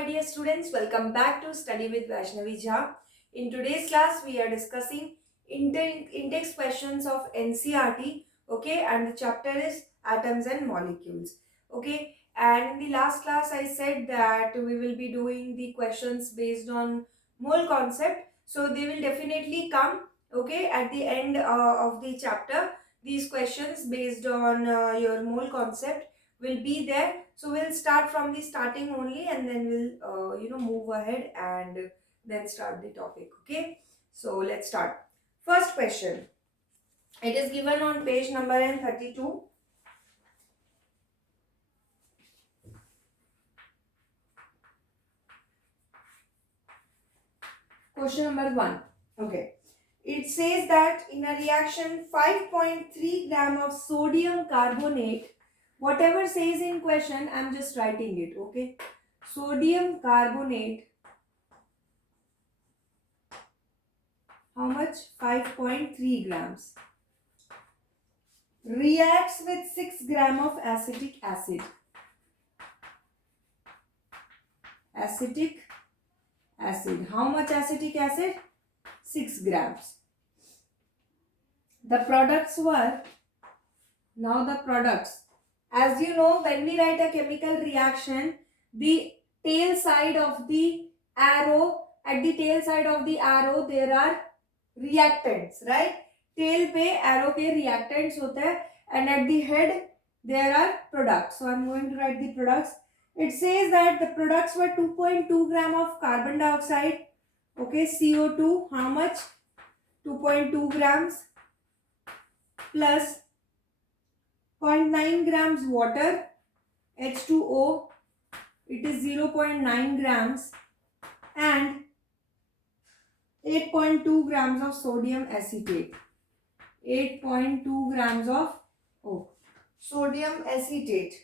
my dear students, welcome back to Study with Vaishnavi Jha. In today's class, we are discussing Intext questions of NCERT, okay, and the chapter is Atoms and Molecules, okay. And in the last class, I said that we will be doing the questions based on mole concept, so they will definitely come, okay, at the end of the chapter. These questions based on your mole concept will be there. So we'll start from the starting only, and then we'll move ahead and then start the topic. Okay, so let's start. First question, it is given on page number 32. Question number 1. Okay, it says that in a reaction 5.3 gram of sodium carbonate, whatever says in question, I'm just writing it. Okay, sodium carbonate, how much? 5.3 grams, reacts with 6 gram of acetic acid. Acetic acid. How much acetic acid? 6 grams. The products were, now the products. As you know, when we write a chemical reaction, the tail side of the arrow, at the tail side of the arrow, there are reactants, right? Tail पे arrow पे reactants होते हैं, and at the head there are products. So I'm going to write the products. It says that the products were 2.2 gram of carbon dioxide, okay, CO2, how much? 2.2 grams plus 0.9 grams water, H2O, it is 0.9 grams, and 8.2 grams of sodium acetate. 8.2 grams of sodium acetate.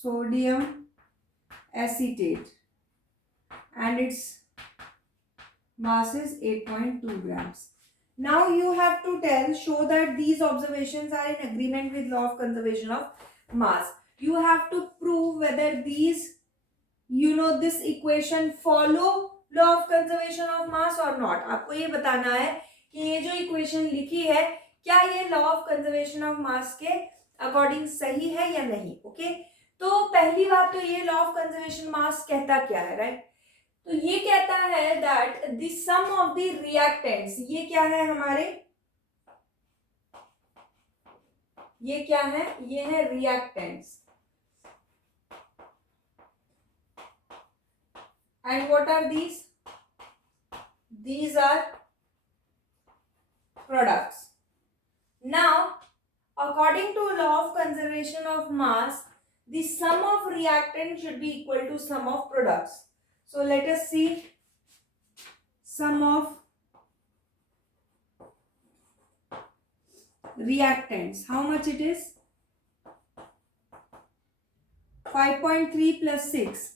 Sodium acetate, and its mass is 8.2 grams. Now you have to show that these observations are in agreement with law of conservation of mass. You have to prove whether these, this equation follow law of conservation of mass or not. आपको ये बताना है कि ये जो equation लिखी है, क्या ये law of conservation of mass के according सही है या नहीं. ओके, तो पहली बात तो ये law of conservation mass कहता क्या है, राइट? तो ये कहता है that the sum of the reactants, ये क्या है हमारे, ये क्या है? ये है reactants. And what are these? These are products. Now, according to law of conservation of mass, the sum of reactants should be equal to sum of products. So let us see sum of reactants. How much it is? 5.3 plus 6.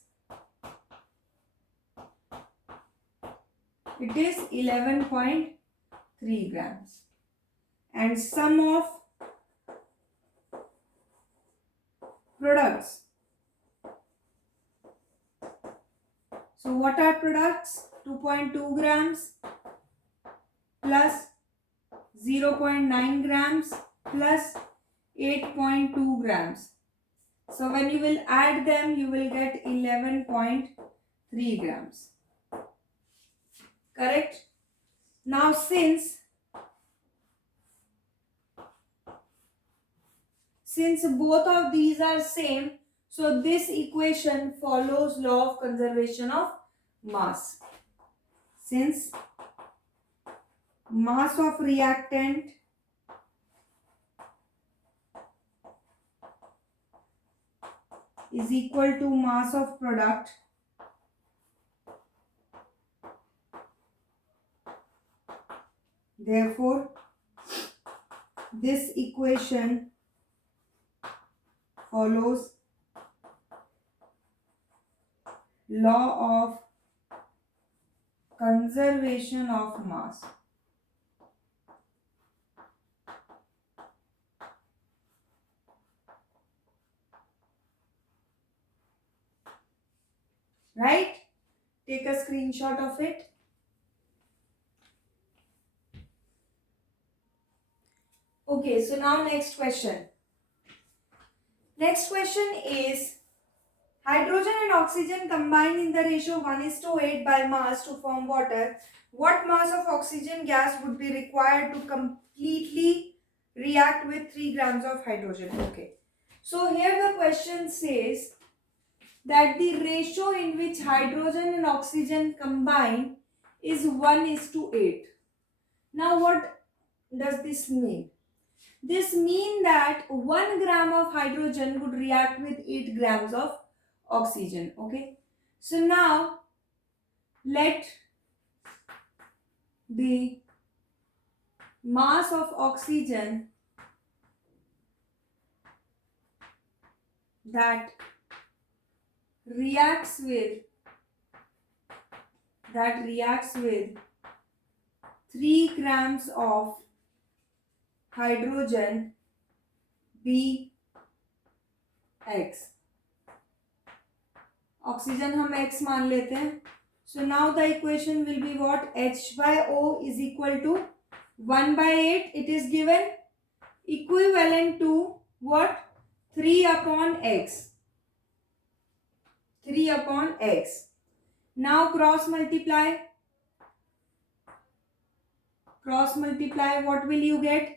It is 11.3 grams. And sum of products. So what are products? 2.2 grams plus 0.9 grams plus 8.2 grams. So when you will add them, you will get 11.3 grams. Correct? Now since both of these are same, so this equation follows law of conservation of mass. Since mass of reactant is equal to mass of product, therefore this equation follows law of conservation of mass. right? Take a screenshot of it. Okay, so now next question. Next question is, hydrogen and oxygen combine in the ratio 1:8 by mass to form water. What mass of oxygen gas would be required to completely react with 3 grams of hydrogen? Okay. So here the question says that the ratio in which hydrogen and oxygen combine is 1:8. Now what does this mean? This means that 1 gram of hydrogen would react with 8 grams of oxygen. Okay. So now let the mass of oxygen that reacts with 3 grams of hydrogen be x. Oxygen हम x मान लेते हैं. So now the equation will be what? H by O is equal to 1/8. It is given equivalent to what? 3 upon x. 3 upon x. Now cross multiply. What will you get?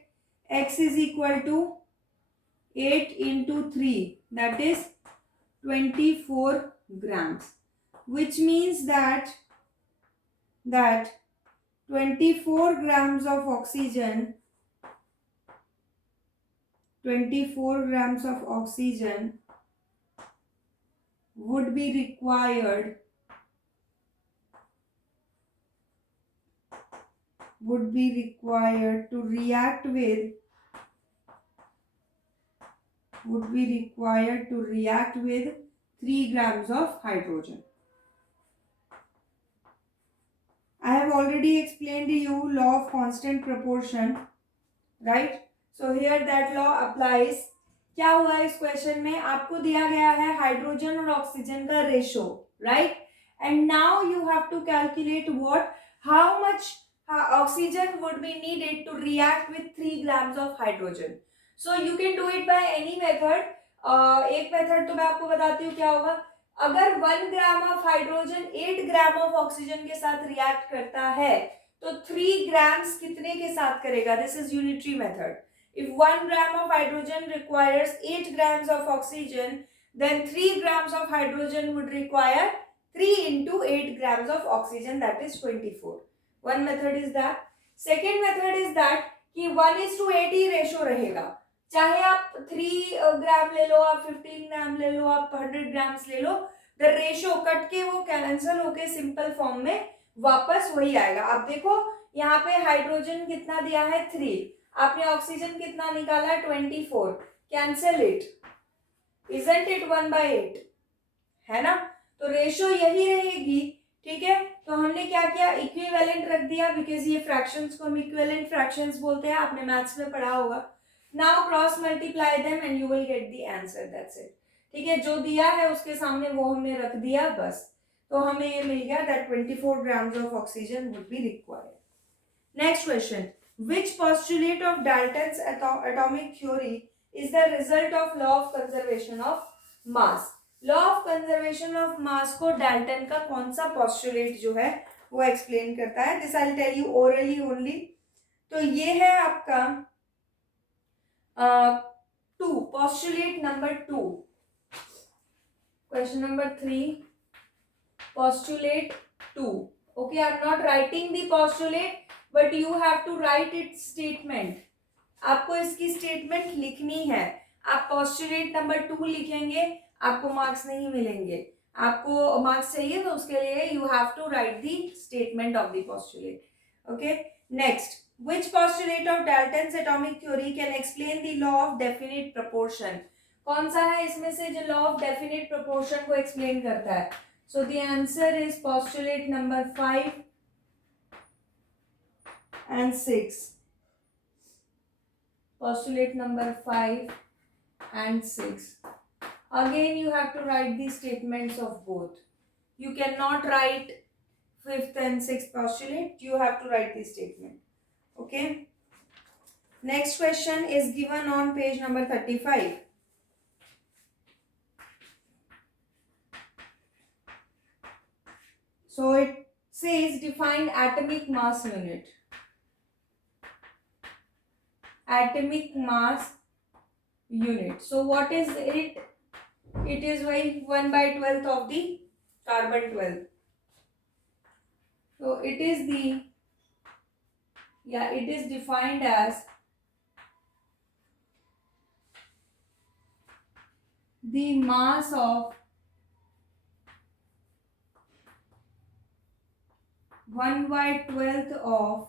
X is equal to 8 into 3. That is 24 grams. Which means that 24 grams of oxygen would be required to react with 3 grams of hydrogen. I have already explained to you law of constant proportion, right? So here that law applies. क्या हुआ इस question में? आपको दिया गया है hydrogen और oxygen का ratio, right? And now you have to calculate what, how much oxygen would be needed to react with 3 grams of hydrogen. So you can do it by any method. एक method तो मैं आपको बताती हूँ क्या होगा. अगर 1 gram of hydrogen 8 gram of oxygen के साथ रिएक्ट करता है तो 3 ग्राम्स कितने के साथ करेगा? This is unitary method. If 1 gram of hydrogen requires 8 grams of oxygen, then 3 grams of hydrogen would require 3 into 8 grams of oxygen, that is 24. One method is that. Second method is that कि 1:8 ही ratio रहेगा. चाहे आप 3 ग्राम ले लो, आप 15 ग्राम ले लो, आप 100 grams ले लो, the ratio cut के वो कैंसल होके सिंपल फॉर्म में वापस वही आएगा. आप देखो यहाँ पे हाइड्रोजन कितना दिया है 3, आपने ऑक्सीजन कितना निकाला 24. Cancel it. इजंट इट 1/8 है ना? तो रेशो यही रहेगी. ठीक है, तो हमने क्या किया? इक्विवेलेंट रख दिया, बिकॉज ये फ्रैक्शंस को हम इक्विवेलेंट फ्रैक्शंस बोलते हैं. आपने मैथ्स में पढ़ा होगा. Now cross multiply them and you will get the answer. That's it. ठीक है, जो दिया है उसके सामने वो हमने रख दिया बस. तो हमें ये मिल गया that 24 grams of oxygen would be required. Next question. Which postulate of Dalton's atomic theory is the result of law of conservation of mass? Law of conservation of mass को डाल्टन का कौन सा postulate जो है वो explain करता है? This I'll tell you orally only. तो ये है आपका 2, postulate number 2. Question number 3, postulate 2. Okay, I'm not writing the postulate, but you have to write its statement. आपको इसकी statement लिखनी है. आप postulate number 2 लिखेंगे, आपको marks नहीं मिलेंगे. आपको marks चाहिए तो उसके लिए you have to write the statement of the postulate. Okay, next. Which postulate of Dalton's atomic theory can explain the law of definite proportion? कौन सा है इसमें से जो law of definite proportion को explain करता है? So the answer is postulate number 5 and 6. Postulate number 5 and 6. Again you have to write the statements of both. You cannot write fifth and sixth postulate. You have to write this statement. Okay. Next question is given on page number 35. So it says define atomic mass unit. Atomic mass unit. So what is it? It is 1/12 of the carbon 12. So it is the, it is defined as the mass of 1/12 of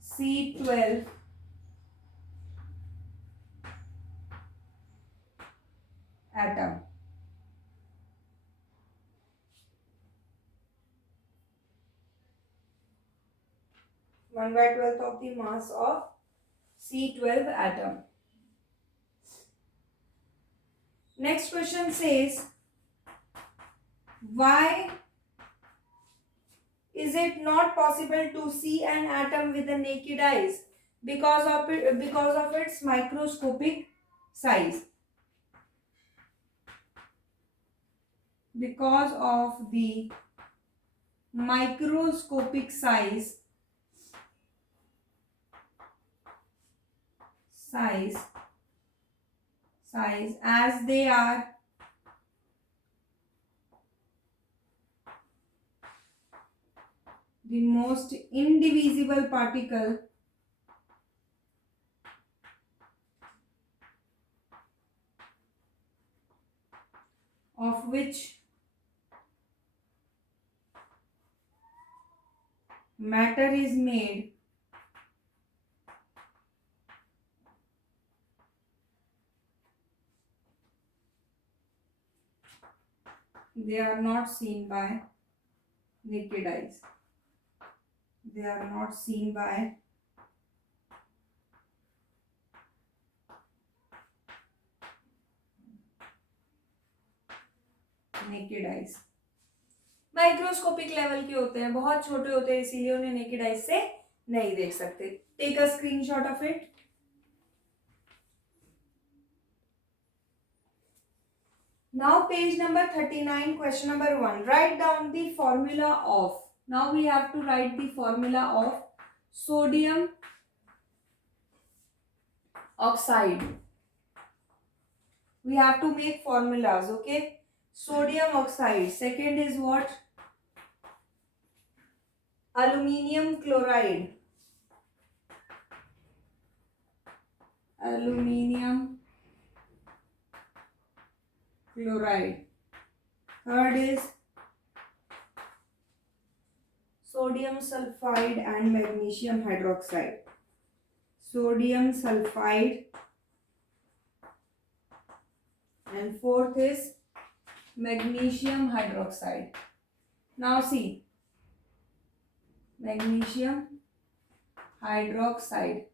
C12 atom. One by 12th of the mass of C12 atom. Next question says, why is it not possible to see an atom with the naked eyes? Because of its microscopic size. Because of the microscopic size as they are the most indivisible particle of which matter is made. They are not seen by naked eyes. They are not seen by naked eyes. Microscopic level के होते हैं, बहुत छोटे होते हैं, इसीलिए उन्हें naked eyes से नहीं देख सकते. Take a screenshot of it. Now page number 39, question number 1. Write down the formula of. Now we have to write the formula of sodium oxide. We have to make formulas, okay? Sodium oxide. Second is what? Aluminium chloride. Aluminium chloride. Third is sodium sulphide and magnesium hydroxide. Sodium sulphide. And fourth is magnesium hydroxide. Now see, magnesium hydroxide.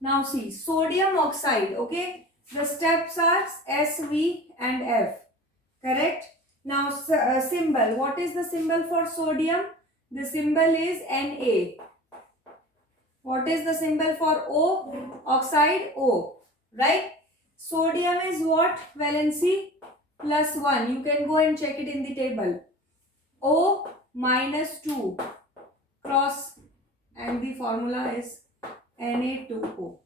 Now see, sodium oxide, okay? The steps are S, V and F, correct? Now symbol, what is the symbol for sodium? The symbol is Na. What is the symbol for O? Oxide, O, right? Sodium is what? Valency +1. You can go and check it in the table. O -2 cross, and the formula is Na2O.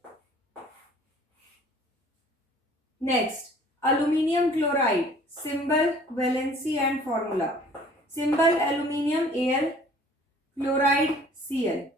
Next, aluminium chloride. Symbol, valency and formula. Symbol aluminium Al, chloride Cl.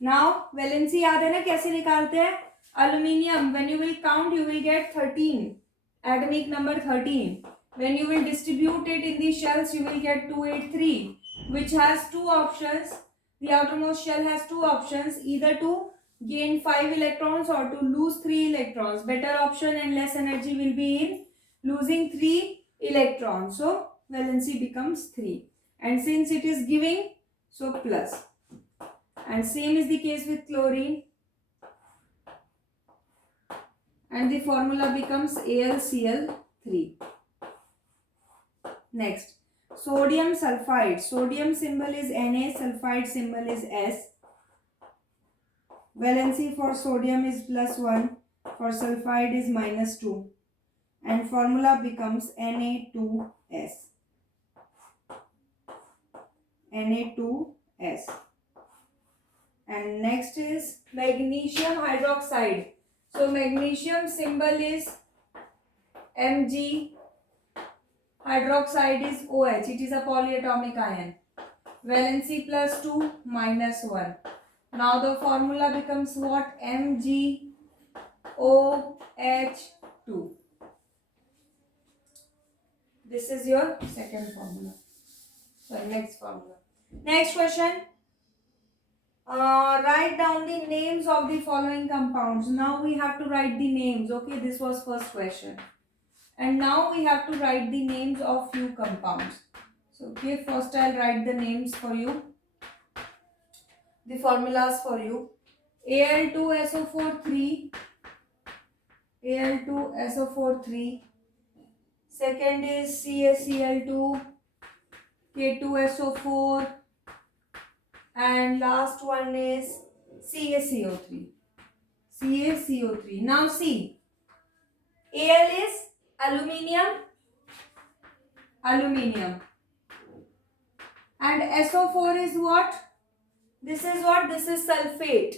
Now valency याद है ना कैसे निकालते हैं? Aluminium, when you will count, you will get 13. Atomic number 13. When you will distribute it in the shells, you will get 283, which has two options. The outermost shell has two options, either to gain 5 electrons or to lose 3 electrons. Better option and less energy will be in losing 3 electrons. So valency becomes 3. And since it is giving, so plus. And same is the case with chlorine. And the formula becomes AlCl3. Next, sodium sulphide. Sodium symbol is Na, sulphide symbol is S. Valency for sodium is +1, for sulphide is -2, and formula becomes Na2S. Na2S. And next is magnesium hydroxide. So magnesium symbol is Mg, hydroxide is OH. It is a polyatomic ion. Valency +2, -1. Now the formula becomes what? MgOH2. This is your second formula. So next formula. Next question. Write down the names of the following compounds. Now we have to write the names. Okay, this was first question. And now we have to write the names of few compounds. So okay, first I'll write the names for you. The formulas for you. Al2SO4 3. Second is CaCl2, K2SO4, and last one is CaCO3. Now see, Al is aluminium, and SO4 is what? This is what? This is sulfate.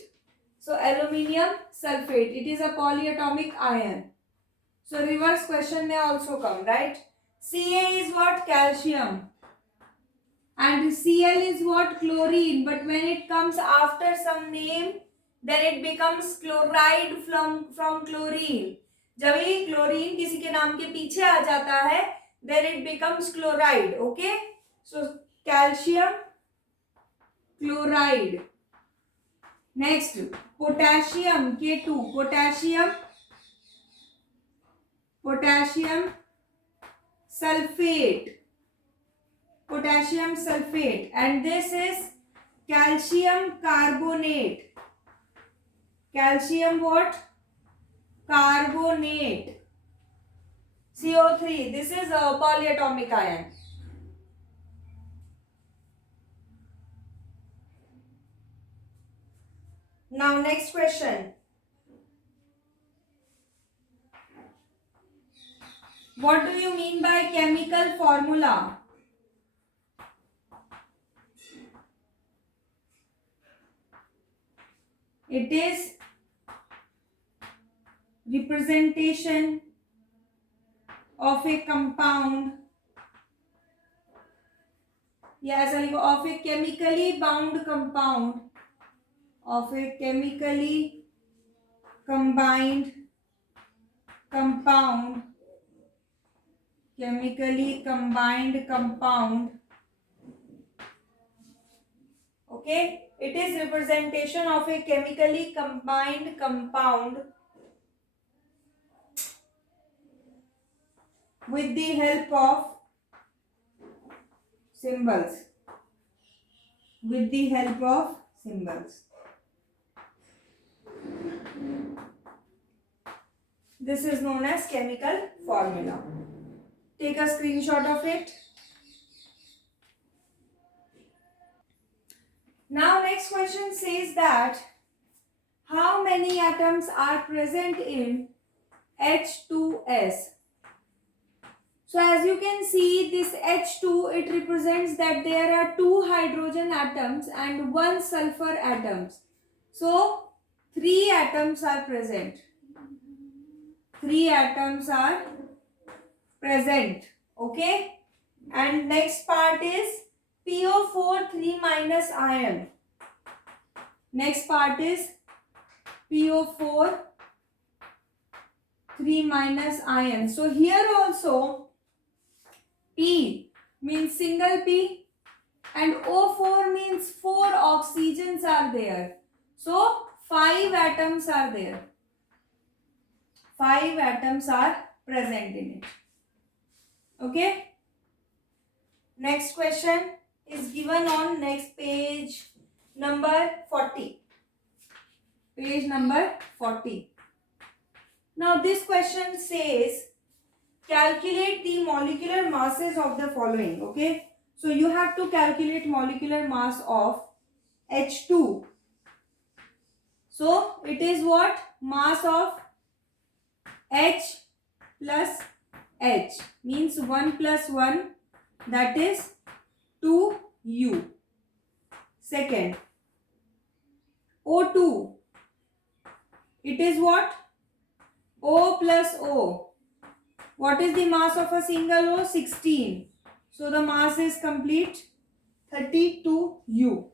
So aluminium sulfate. It is a polyatomic ion. So reverse question may also come, right? Ca is what? Calcium. And Cl is what? Chlorine. But when it comes after some name, then it becomes chloride from chlorine. जब ये chlorine किसी के नाम के पीछे आ जाता है, then it becomes chloride. Okay? So calcium chloride. Next, potassium K2. Potassium sulfate. And this is calcium carbonate. Calcium what? Carbonate. CO3. This is a polyatomic ion. Now next question. What do you mean by chemical formula? It is representation of a compound. Yes, of a chemically bound compound. Of a chemically combined compound. Okay, it is representation of a chemically combined compound with the help of symbols. This is known as chemical formula. Take a screenshot of it. Now next question says that how many atoms are present in H2S? So as you can see, this H2, it represents that there are 2 hydrogen atoms and 1 sulfur atoms. So 3 atoms are present. Okay. And next part is PO4 3 minus ion. Next part is PO4 3 minus ion. So here also P means single P and O4 means 4 oxygens are there. So 5 atoms are there. 5 atoms are present in it. Okay. Next question is given on next page number 40. Page number 40. Now this question says calculate the molecular masses of the following. Okay, so you have to calculate molecular mass of H2. So it is what? Mass of H plus H means 1 plus 1, that is 2U. Second, O2, it is what? O plus O. What is the mass of a single O? 16. So the mass is complete 32U.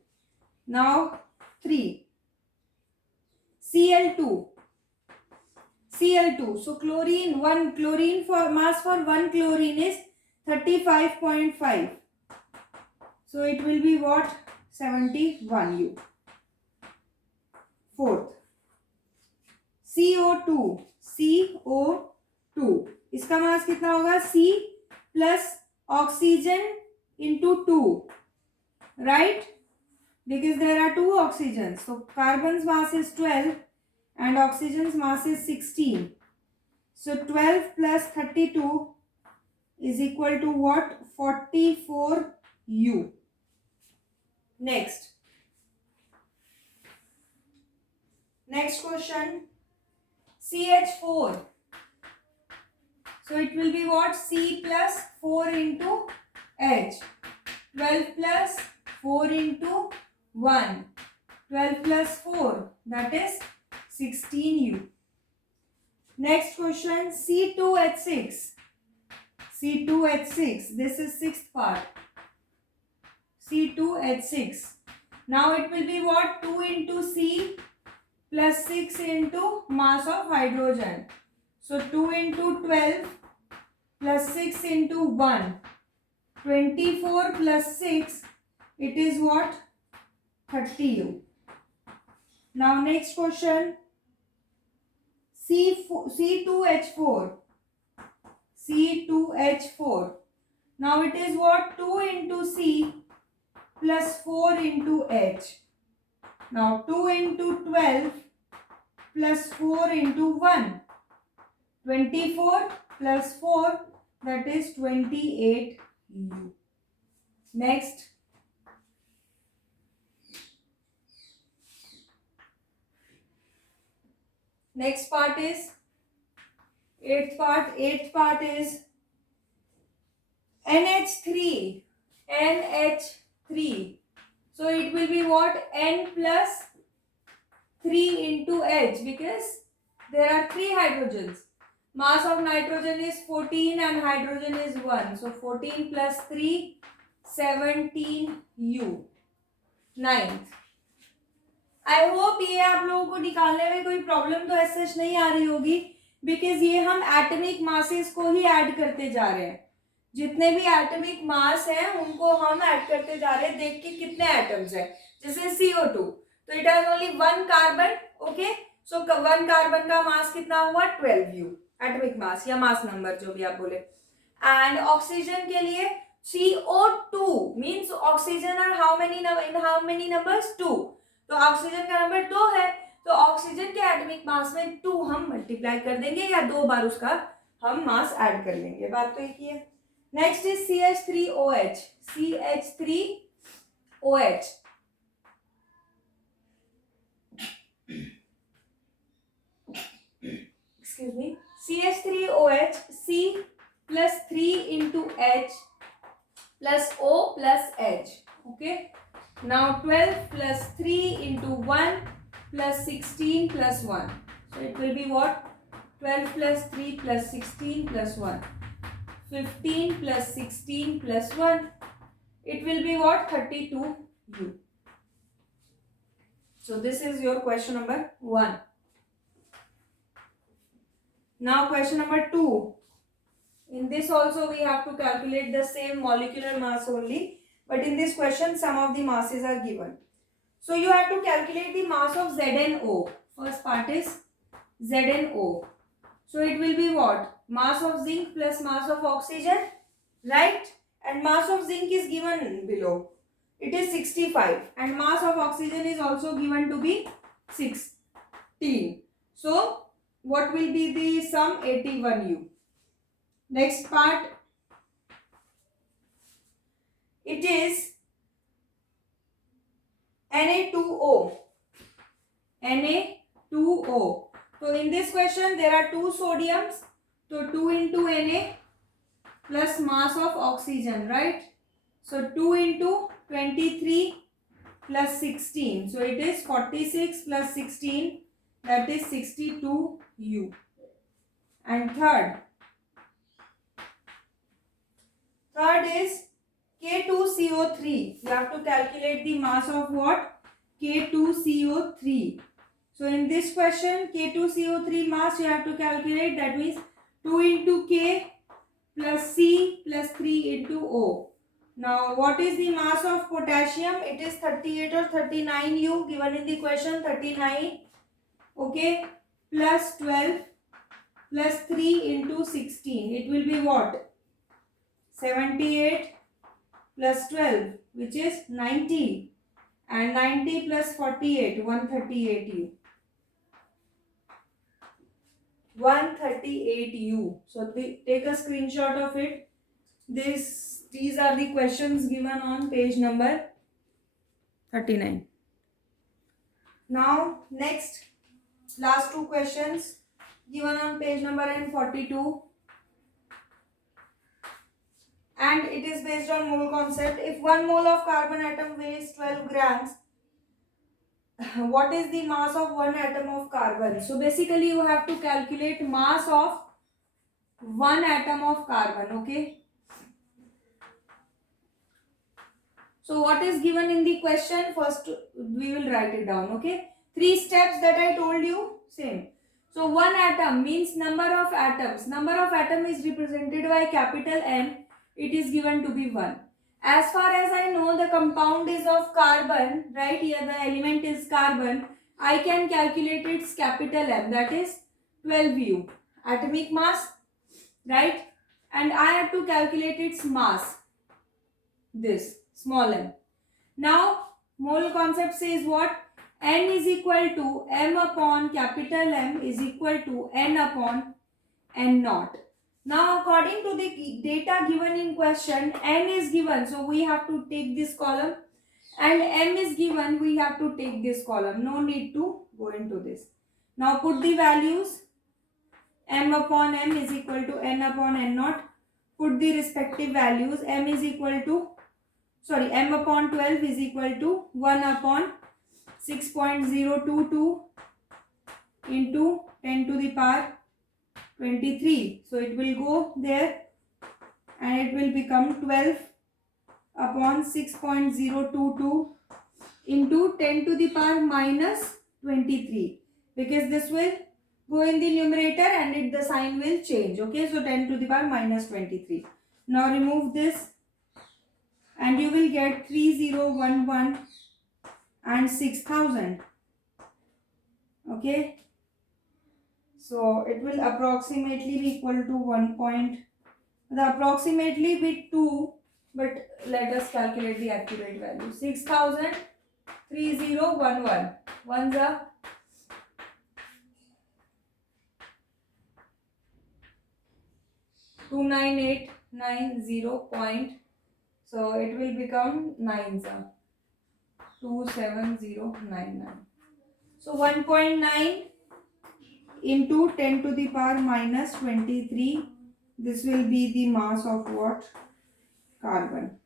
Now 3. Cl2. Cl2. So chlorine for mass for 1 chlorine is 35.5. So it will be what? 71U. Fourth, CO2. CO2. इसका मास कितना होगा? C plus oxygen into 2. Right? Because there are 2 oxygens. So carbon's mass is 12 and oxygen's mass is 16. So 12 plus 32 is equal to what? 44U. Next question. CH4. So it will be what? C plus 4 into H. 12 plus 4 into 1. 12 plus 4, that is 16U. Next question, C2H6. C2H6. This is sixth part. C2H6. Now it will be what? 2 into C plus 6 into mass of hydrogen. So 2 into 12 plus 6 into 1. 24 plus 6, it is what? 30U. Now next question, C2H4. C2H4. Now it is what? 2 into C plus 4 into H. Now 2 into 12 plus 4 into 1. 24 plus 4, that is 28U. Next. Next part is eighth part. Eighth part is NH3. NH3. So it will be what? N plus 3 into H, because there are 3 hydrogens. Mass of nitrogen is 14 and hydrogen is 1. So 14 plus 3, 17U. Ninth. I hope ये आप लोगों को निकालने में कोई problem तो ऐसे नहीं आ रही होगी, बिकॉज ये हम एटॉमिक मासेस को ही ऐड करते जा रहे हैं. जितने भी एटॉमिक मास हैं उनको हम ऐड करते जा रहे हैं. देख के कितने एटम्स हैं. जैसे CO2, तो it has only 1 carbon. Okay, so 1 carbon का मास कितना हुआ? 12U एटॉमिक मास या मास नंबर जो भी आप बोले. एंड ऑक्सीजन के लिए CO2 means oxygen are how many numbers? 2. तो ऑक्सीजन का नंबर 2 है, तो ऑक्सीजन के एटॉमिक मास में 2 हम मल्टीप्लाई कर देंगे या 2 बार उसका हम मास ऐड कर लेंगे. बात तो एक ही है. Next is CH3OH. CH3OH. Excuse me. CH3OH. C plus 3 into H plus O plus H. Okay. Now 12 plus 3 into 1 plus 16 plus 1. So it will be what? 12 plus 3 plus 16 plus 1. 15 plus 16 plus 1. It will be what? 32U. So this is your question number 1. Now question number 2. In this also we have to calculate the same molecular mass only. But in this question, some of the masses are given. So you have to calculate the mass of ZnO. First part is ZnO. So it will be what? Mass of zinc plus mass of oxygen, right? And mass of zinc is given below. It is 65. And mass of oxygen is also given to be 16. So what will be the sum? 81U. Next part, it is Na2O. Na2O. So in this question there are two sodiums. So 2 into Na plus mass of oxygen, right? So 2 into 23 plus 16. So it is 46 plus 16, that is 62 U. And third is K2CO3. You have to calculate the mass of what? K2CO3. So in this question, K2CO3 mass you have to calculate, that means 2 into K plus C plus 3 into O. Now what is the mass of potassium? It is 38 or 39 U given in the question, 39. Okay, plus 12 plus 3 into 16. It will be what? 78 plus 12, which is 90. And 90 plus 48, 138 U. 138 U. So take a screenshot of it. These are the questions given on page number 39. Now next, last two questions given on page number 42. And it is based on mole concept. If 1 mole of carbon atom weighs 12 grams, what is the mass of 1 atom of carbon? So basically you have to calculate mass of 1 atom of carbon. Okay. So what is given in the question? First we will write it down. Okay. 3 steps that I told you, same. So 1 atom means number of atoms. Number of atom is represented by capital N. It is given to be 1. As far as I know, the compound is of carbon, right? Here the element is carbon. I can calculate its capital M, that is 12 U. Atomic mass, right? And I have to calculate its mass, this small m. Now mole concept says what? N is equal to M upon capital M is equal to N upon N naught. Now according to the data given in question, N is given, so we have to take this column, and M is given, we have to take this column. No need to go into this. Now put the values. M upon M is equal to N upon N naught. Put the respective values. M upon 12 is equal to 1 upon 6.022 into 10 to the power 23. So it will go there and it will become 12 upon 6.022 into 10 to the power minus 23, because this will go in the numerator and the sign will change. Okay, so 10 to the power minus 23. Now remove this and you will get 3011 and 6000. Okay, so it will approximately be equal to 1 point, the approximately be 2, but let us calculate the accurate value. 6000, 3011, 1 the 29890 point, so it will become 9 the 27099. So 1.9 into 10 to the power minus 23. This will be the mass of what? Carbon.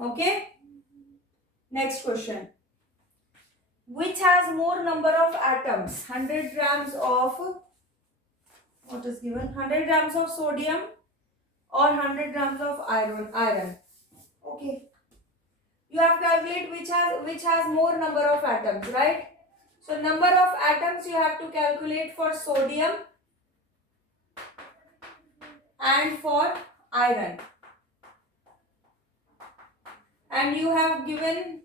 Okay. Next question. Which has more number of atoms? 100 grams of, what is given? 100 grams of sodium or 100 grams of iron. Okay. You have to calculate which has more number of atoms, right? So number of atoms you have to calculate for sodium and for iron. And you have given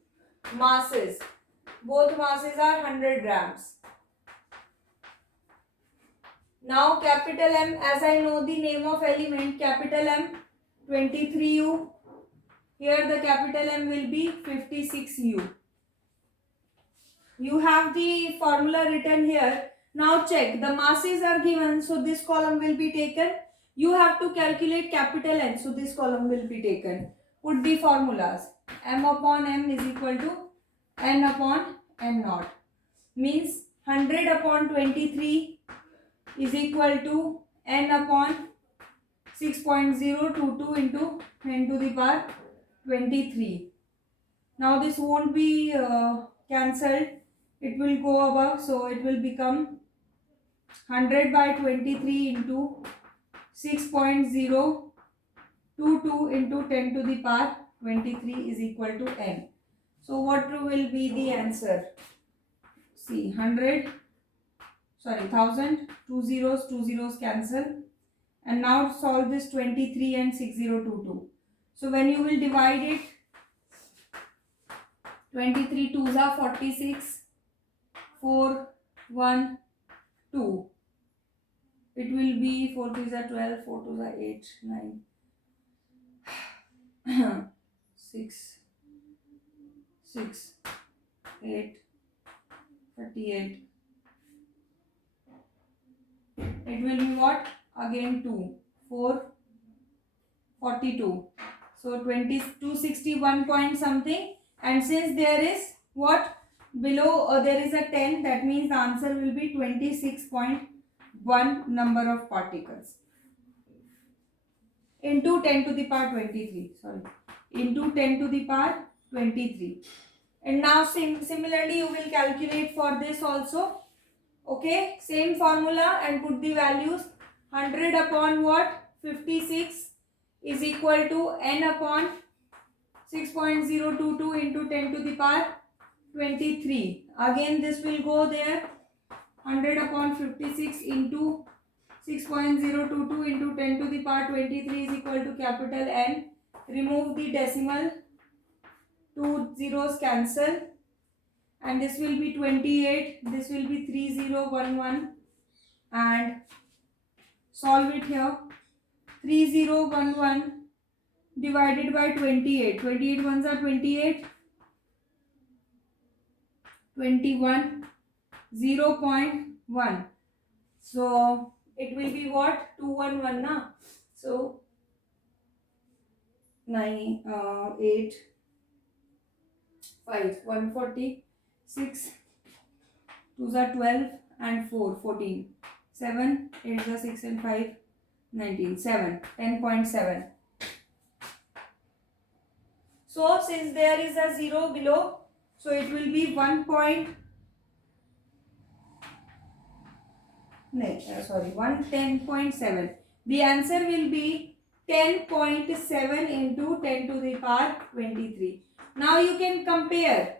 masses. Both masses are 100 grams. Now capital M, as I know the name of element, capital M 23U. Here the capital M will be 56U. You have the formula written here. Now check, the masses are given, so this column will be taken. You have to calculate capital N, so this column will be taken. Put the formulas. M upon M is equal to N upon N naught. Means 100 upon 23 is equal to N upon 6.022 into 10 to the power 23. Now this won't be cancelled. It will go above, so it will become 100 by 23 into 6.022 into 10 to the power 23 is equal to n. So what will be the answer? See, 1000, two zeros cancel. And now solve this 23 and 6022. So when you will divide it, 23 2s are 46, 4, 1, 2. It will be 4 3s are 12, 4 2s are 8, 9, 6, 8, 38. It will be what? Again 2, 4, 42. So 261 point something. And since there is what? Below there is a 10, that means the answer will be 26.1 number of particles. Into 10 to the power 23. Sorry. Into 10 to the power 23. And now similarly you will calculate for this also. Okay. Same formula and put the values. 100 upon what? 56 is equal to n upon 6.022 into 10 to the power 23. Again this will go there. 100 upon 56 into 6.022 into 10 to the power 23 is equal to capital N. Remove the decimal. 2 zeros cancel. And this will be 28. This will be 3011. And solve it here. 3011 divided by 28. 28 ones are 28. 21. 0.1. So it will be what? 211 na. So 9, 8, 5, 146. 2s are 12 and 4, 14. 7, 8 are 6 and 5, 19. 7, 10.7. So since there is a 0 below, so it will be 110.7. The answer will be 10.7 into 10 to the power 23. Now you can compare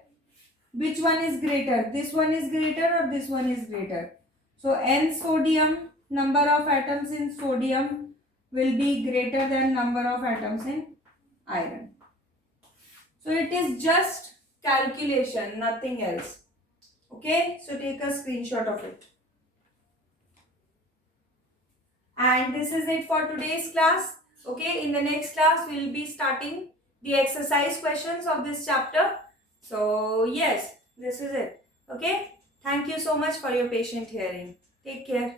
which one is greater. This one is greater or this one is greater. So N sodium, number of atoms in sodium will be greater than number of atoms in iron. So it is just calculation, nothing else. Okay, so take a screenshot of it. And this is it for today's class. Okay, in the next class we will be starting the exercise questions of this chapter. So yes, this is it. Okay, thank you so much for your patient hearing. Take care.